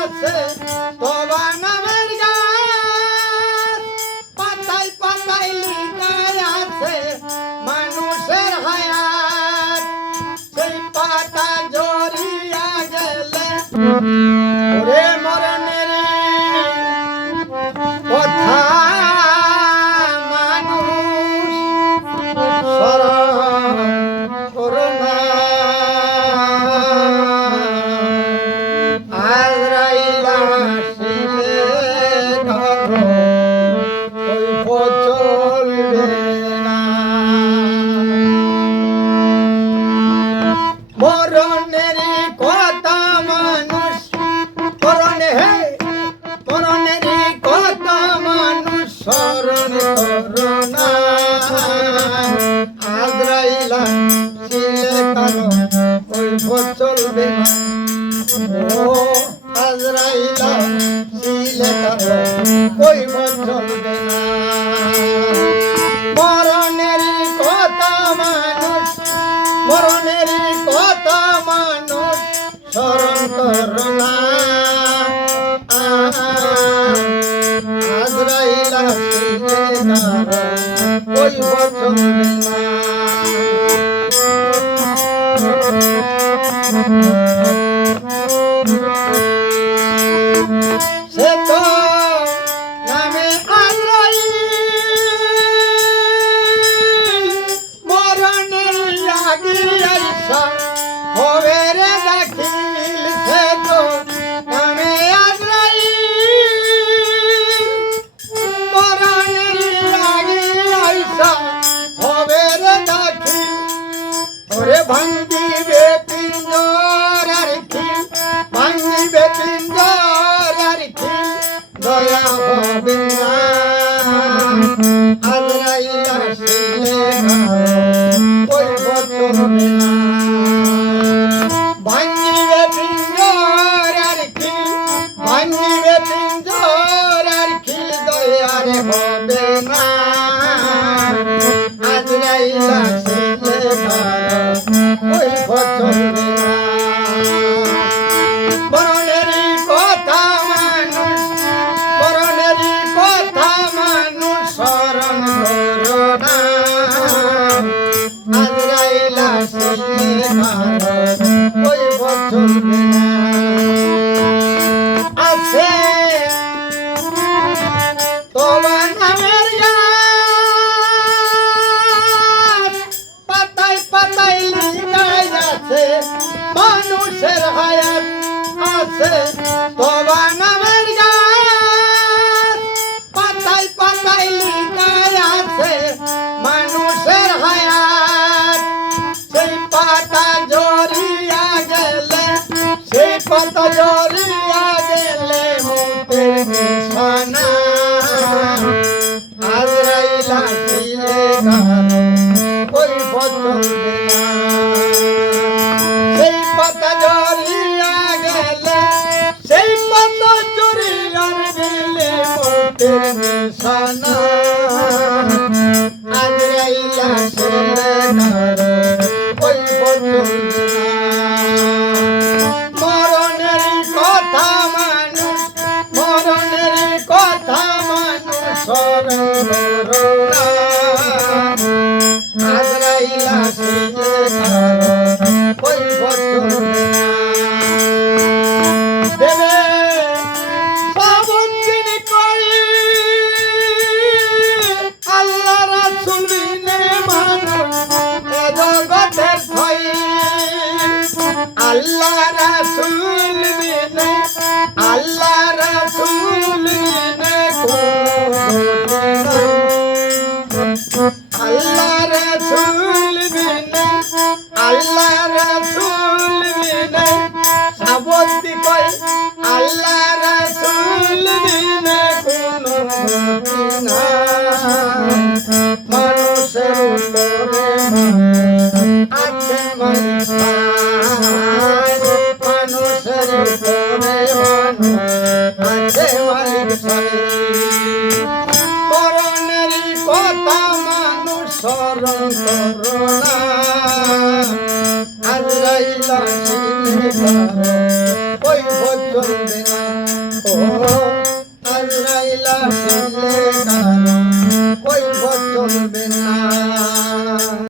আছে তোমা নামের গাছ পাতায় পাতায় লিখায় আছে মানুষের হায়াত সেই পাতা জড়িয়া গেলে ওরে মরণের কথা চলবে ও আজরাইলা শিলে কই চলবে না মরণের কথা মানুষ স্মরণ করো না আজরাইলা শিলে কই চলবে না সে তো নামে আজরাইল মরণের আগে আইসা হবে রে দাখিল সে তো নামে আজরাইল মরণের আগে আইসা হবে রে দাখিল ওরে ভাঙ্গিবে পিঞ্জর আর খিল ভাঙ্গিবে পিঞ্জর আর খিল দয়া হবে না আজরাইলা শিলে কই চলবে না ভাঙ্গিবে পিঞ্জর আর খিল ভাঙ্গিবে পিঞ্জর আর খিল দয়ারে হবে না আজরাইলা শিলে ওই চলবে না মরণের কথা মানুষ স্মরণ করো না আজরাইলা শিলে ওই চলবে না আছে তোমার নামের পাতায় লিখায় আছে মানুষের হায়াত আছে তোমার নামের গাছ পাতায় পাতায় লিখায় আছে মানুষের হায়াত সেই পাতা জড়িয়া গেলে মুক্তির নিশানা আজরাইলা শিলে ওই চলবে না সেই পাতা জড়িয়া গেলে মুক্তির নিশানা আজরাইলা শিলে ওই চলবে না মরণের কথা মানুষ স্মরণ করো না আজরাইলা শিলে কই চলবে না দেবে পাবন্দিন কই আল্লাহ রাসূল বিনে মানুষ এ জগতের ভয় আল্লাহ রাসূল বিনে আল্লাহ রাসূল বিনে আল্লাহ রাসূল বিনে সাবতি কই আল্লাহ রাসূল বিনে কোনো গতি নাই মানুষের উপরে আছে মানুষের উপরে আছে মালিক মরণের কথা মানুষ স্মরণ করো না আজরাইলা শিলে ওই চলবে না। দিলে কারো কইব চলবে না